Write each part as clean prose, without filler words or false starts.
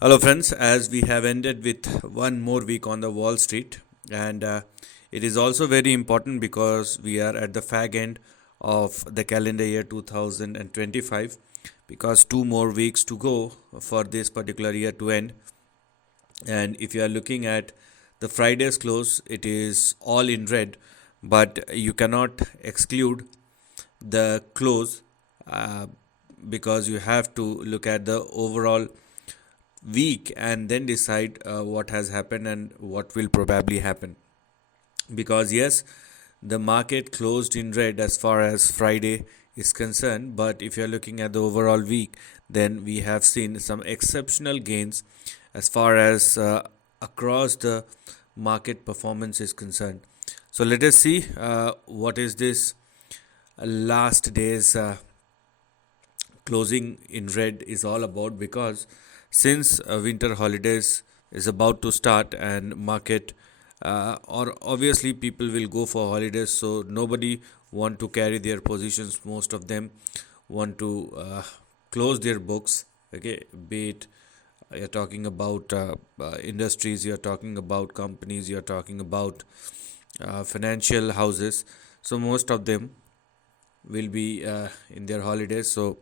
Hello, friends. As we have ended with one more week on the Wall Street, and it is also very important because we are at the fag end of the calendar year 2025, because two more weeks to go for this particular year to end. And if you are looking at the Friday's close, it is all in red, but you cannot exclude the close uh, because you have to look at the overall week and then decide what has happened and what will probably happen. Because, yes, the market closed in red as far as Friday is concerned, but if you're looking at the overall week, then we have seen some exceptional gains as far as across the market performance is concerned. So, let us see what is this last day's closing in red is all about, because since winter holidays is about to start and market or obviously people will go for holidays, so nobody want to carry their positions. Most of them want to close their books. Okay, be it you're talking about industries, you're talking about companies, you're talking about financial houses. So most of them will be in their holidays. So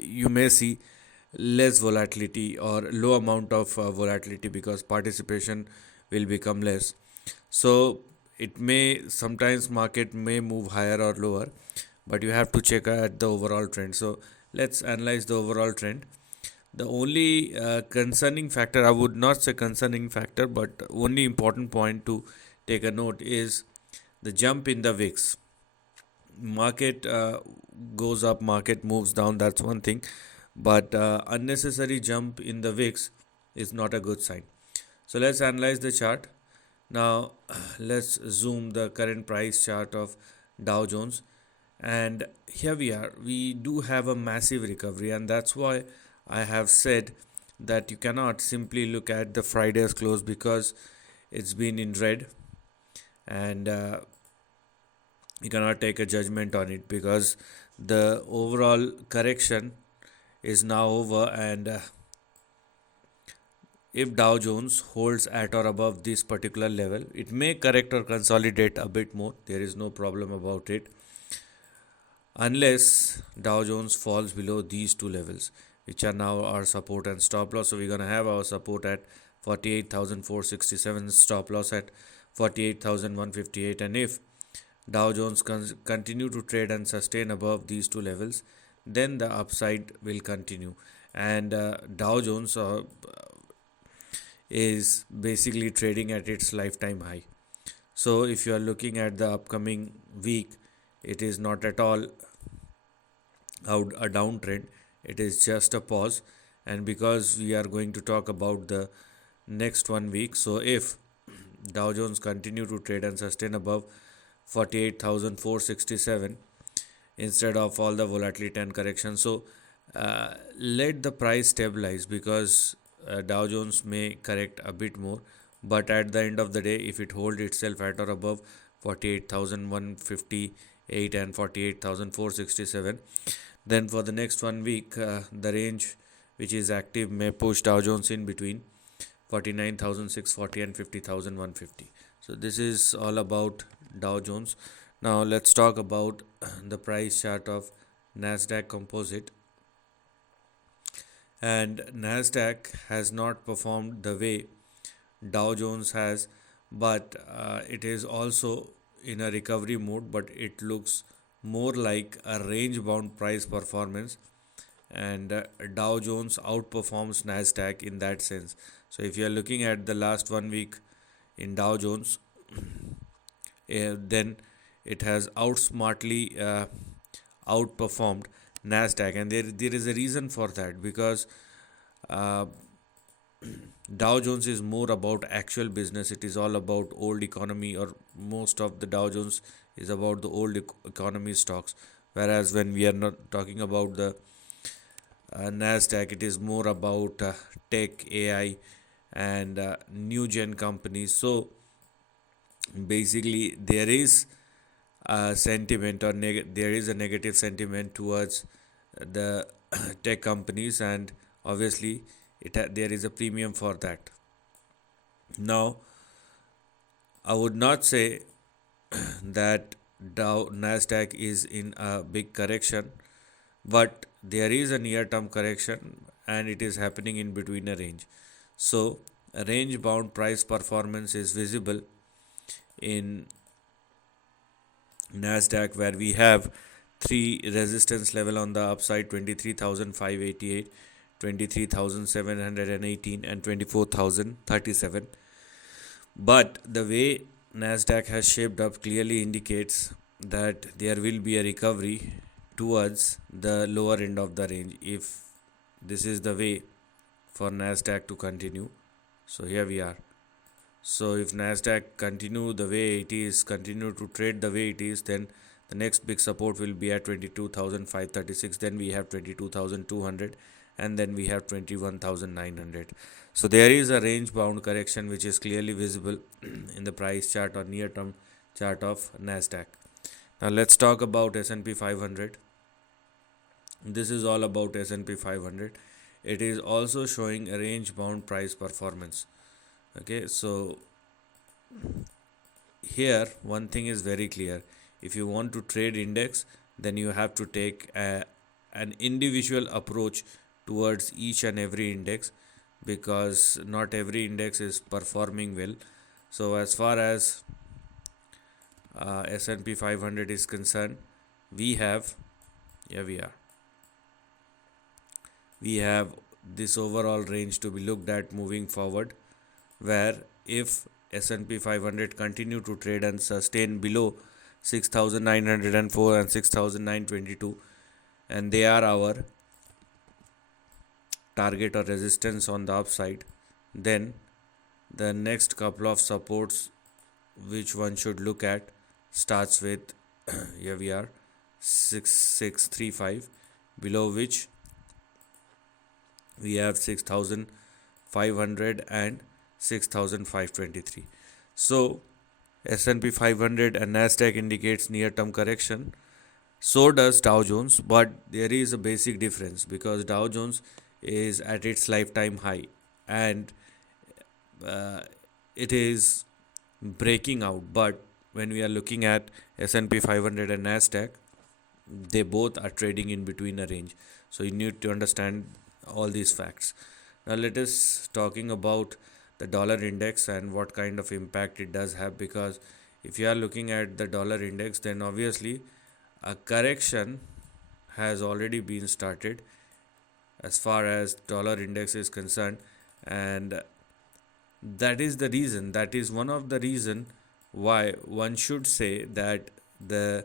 you may see less volatility or low amount of volatility because participation will become less. So it may sometimes market may move higher or lower, but you have to check at the overall trend. So let's analyze the overall trend. The only concerning factor, I would not say concerning factor, but only important point to take a note is the jump in the VIX. Market goes up, market moves down, that's one thing, but unnecessary jump in the VIX is not a good sign. So let's analyze the chart. Now let's zoom the current price chart of Dow Jones, and here we do have a massive recovery, and that's why I have said that you cannot simply look at the Friday's close because it's been in red, and you cannot take a judgment on it because the overall correction is now over. And if Dow Jones holds at or above this particular level, it may correct or consolidate a bit more. There is no problem about it, unless Dow Jones falls below these two levels, which are now our support and stop loss. So we're gonna have our support at 48,467, stop loss at 48,158, and if Dow Jones continue to trade and sustain above these two levels, then the upside will continue. And Dow Jones is basically trading at its lifetime high. So if you are looking at the upcoming week, it is not at all a downtrend, it is just a pause. And because we are going to talk about the next 1 week, so if Dow Jones continue to trade and sustain above 48,467 instead of all the volatility and correction, so let the price stabilize, because Dow Jones may correct a bit more, but at the end of the day, if it hold itself at or above 48,158 and 48,467, then for the next 1 week, the range which is active may push Dow Jones in between 49,640 and 50,150. So this is all about Dow Jones. Now let's talk about the price chart of Nasdaq Composite. And Nasdaq has not performed the way Dow Jones has, but it is also in a recovery mode, but it looks more like a range bound price performance, and Dow Jones outperforms Nasdaq in that sense. So if you are looking at the last 1 week in Dow Jones, then it has outsmartly outperformed Nasdaq, and there is a reason for that, because uh, Dow Jones is more about actual business. It is all about old economy, or most of the Dow Jones is about the old economy stocks. Whereas when we are not talking about the Nasdaq, it is more about tech, AI, and new gen companies. So basically, there is a sentiment, or there is a negative sentiment towards the tech companies, and obviously there is a premium for that. Now, I would not say that Dow Nasdaq is in a big correction, but there is a near term correction and it is happening in between a range. So, a range bound price performance is visible in Nasdaq, where we have three resistance level on the upside: 23,588, 23,718, and 24,037. But the way Nasdaq has shaped up clearly indicates that there will be a recovery towards the lower end of the range if this is the way for Nasdaq to continue. So here we are. So if Nasdaq continue the way it is, continue to trade the way it is, then the next big support will be at 22,536. Then we have 22,200, and then we have 21,900. So there is a range bound correction which is clearly visible in the price chart or near term chart of Nasdaq. Now let's talk about S&P 500. This is all about S&P 500. It is also showing a range bound price performance. Okay, so here one thing is very clear: if you want to trade index, then you have to take an individual approach towards each and every index, because not every index is performing well. So as far as S&P 500 is concerned, we have here we have this overall range to be looked at moving forward, where if S&P 500 continue to trade and sustain below 6,904 and 6,922, and they are our target or resistance on the upside, then the next couple of supports which one should look at starts with here we are 6635, below which we have 6,500 and 6,523. So S&P 500 and Nasdaq indicates near term correction. So does Dow Jones, but there is a basic difference, because Dow Jones is at its lifetime high and it is breaking out. But when we are looking at S&P 500 and Nasdaq, they both are trading in between a range. So you need to understand all these facts. Now let us talking about the dollar index and what kind of impact it does have, because if you are looking at the dollar index, then obviously a correction has already been started as far as dollar index is concerned, and that is one of the reason why one should say that the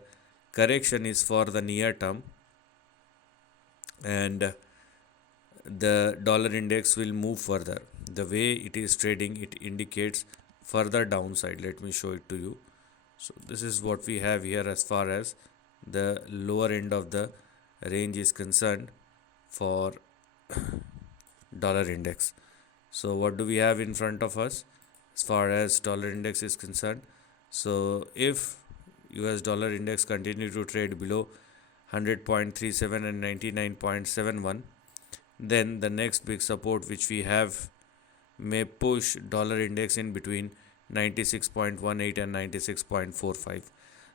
correction is for the near term, and the dollar index will move further. The way it is trading, it indicates further downside. Let me show it to you. So this is what we have here as far as the lower end of the range is concerned for dollar index. So what do we have in front of us as far as dollar index is concerned? So if US dollar index continue to trade below 100.37 and 99.71, then the next big support which we have may push dollar index in between 96.18 and 96.45.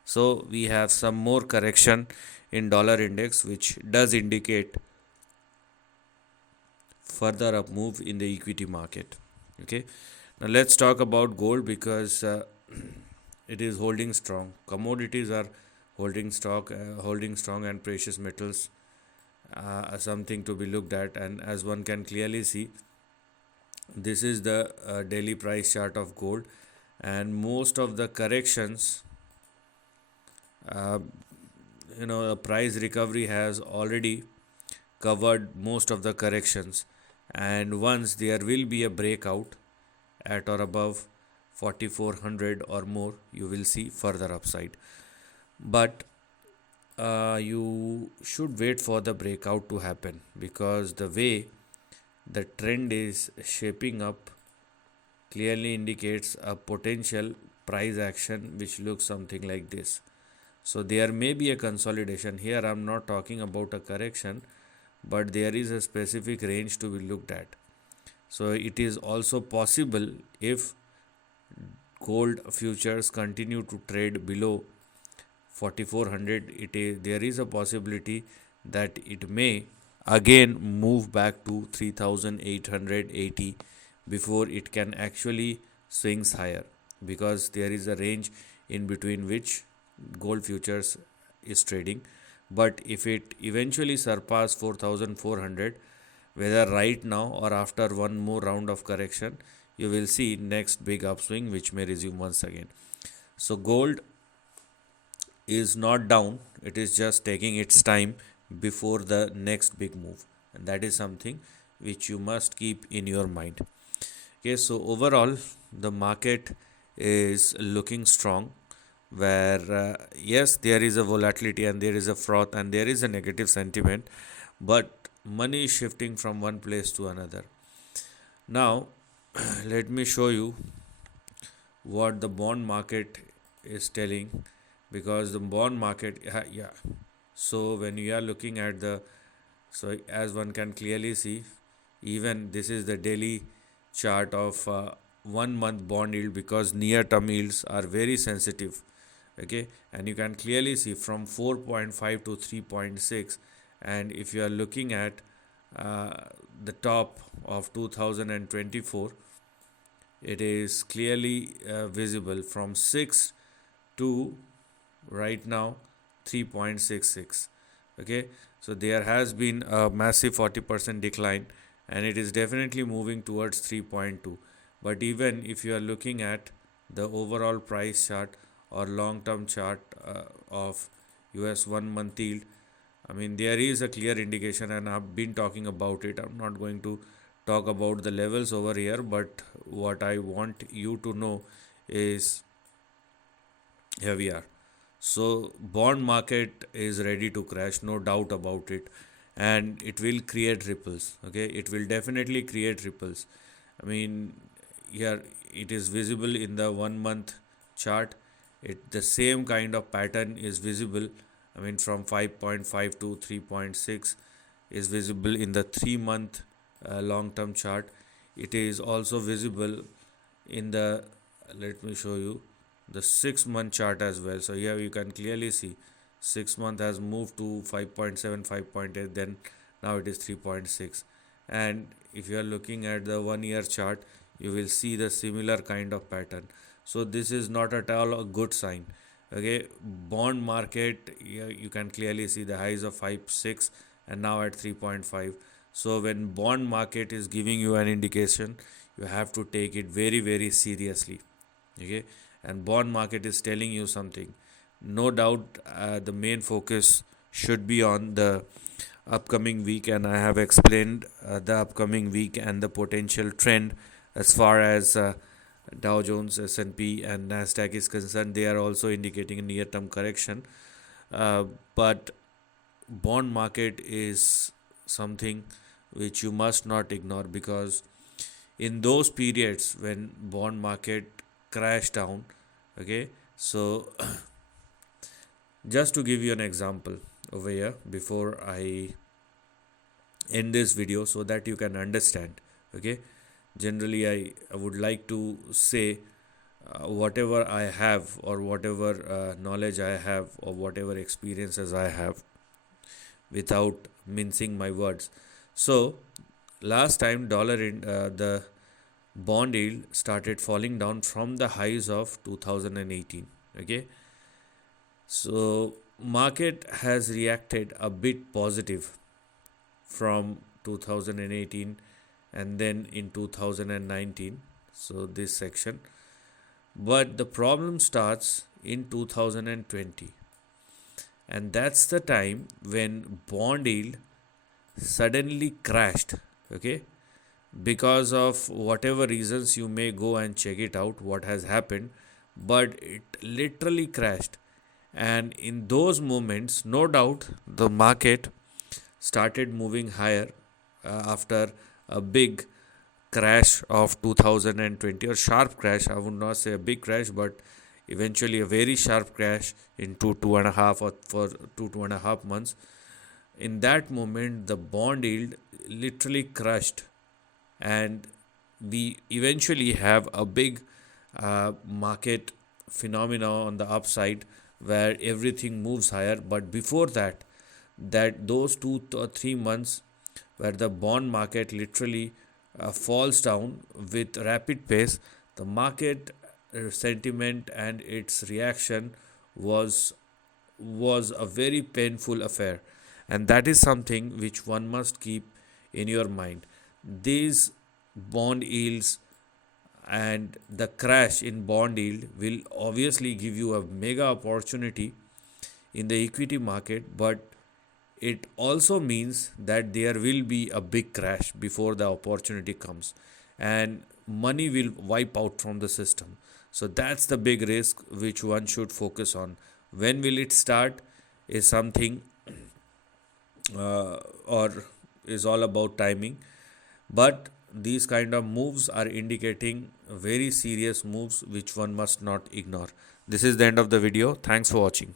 So we have some more correction in dollar index, which does indicate further up move in the equity market. Okay, now let's talk about gold, because it is holding strong. Commodities are holding strong, and precious metals are something to be looked at. And as one can clearly see, this is the daily price chart of gold, and most of the corrections, the price recovery has already covered most of the corrections, and once there will be a breakout at or above 4400 or more, you will see further upside. But you should wait for the breakout to happen, because the way the trend is shaping up clearly indicates a potential price action which looks something like this. So there may be a consolidation here. I'm not talking about a correction, but there is a specific range to be looked at. So it is also possible if gold futures continue to trade below 4400, there is a possibility that it may again move back to 3880 before it can actually swings higher, because there is a range in between which gold futures is trading. But if it eventually surpass 4400, whether right now or after one more round of correction, you will see next big upswing which may resume once again. So gold is not down, it is just taking its time before the next big move, and that is something which you must keep in your mind. Okay, so overall the market is looking strong, where yes, there is a volatility and there is a froth and there is a negative sentiment, but money is shifting from one place to another. Now let me show you what the bond market is telling, because the bond market, yeah, so when you are looking at the, so as one can clearly see, even this is the daily chart of 1 month bond yield, because near term yields are very sensitive. Okay, and you can clearly see from 4.5 to 3.6, and if you are looking at uh, the top of 2024, it is clearly visible from 6 to right now 3.66. Okay, so there has been a massive 40% decline, and it is definitely moving towards 3.2. But even if you are looking at the overall price chart or long term chart of US 1 month yield, I mean, there is a clear indication, and I've been talking about it. I'm not going to talk about the levels over here, but what I want you to know is, here we are. So, bond market is ready to crash, no doubt about it, and it will create ripples. Okay, it will definitely create ripples. I mean, here it is visible in the 1 month chart. It, the same kind of pattern is visible. I mean, from 5.5 to 3.6 is visible in the 3 month long term chart. It is also visible in the, let me show you, the 6 month chart as well. So here you can clearly see 6 month has moved to 5.7, 5.8, then now it is 3.6. And if you are looking at the 1 year chart, you will see the similar kind of pattern. So this is not at all a good sign. Okay, bond market, you can clearly see the highs of 5, 6, and now at 3.5. So when bond market is giving you an indication, you have to take it very very seriously. Okay, and bond market is telling you something. No doubt the main focus should be on the upcoming week, and I have explained the upcoming week and the potential trend as far as Dow Jones, S&P, and Nasdaq is concerned. They are also indicating a near term correction, but bond market is something which you must not ignore, because in those periods when bond market crash down, okay, so just to give you an example over here before I end this video, so that you can understand. Okay, generally I would like to say whatever I have, or whatever knowledge I have, or whatever experiences I have, without mincing my words. So last time dollar in the bond yield started falling down from the highs of 2018. Okay, so market has reacted a bit positive from 2018 and then in 2019, so this section, but the problem starts in 2020, and that's the time when bond yield suddenly crashed. Okay, because of whatever reasons, you may go and check it out what has happened, but it literally crashed. And in those moments, no doubt the market started moving higher after a big crash of 2020, or sharp crash. I would not say a big crash, but eventually a very sharp crash in 2.5, or for 2.5 months. In that moment, the bond yield literally crushed, and we eventually have a big market phenomena on the upside where everything moves higher. But before that, those 2 or 3 months where the bond market literally falls down with rapid pace, the market sentiment and its reaction was a very painful affair, and that is something which one must keep in your mind. These bond yields and the crash in bond yield will obviously give you a mega opportunity in the equity market, but it also means that there will be a big crash before the opportunity comes, and money will wipe out from the system. So that's the big risk which one should focus on. When will it start is something or is all about timing, but these kind of moves are indicating very serious moves which one must not ignore. This is the end of the video. Thanks for watching.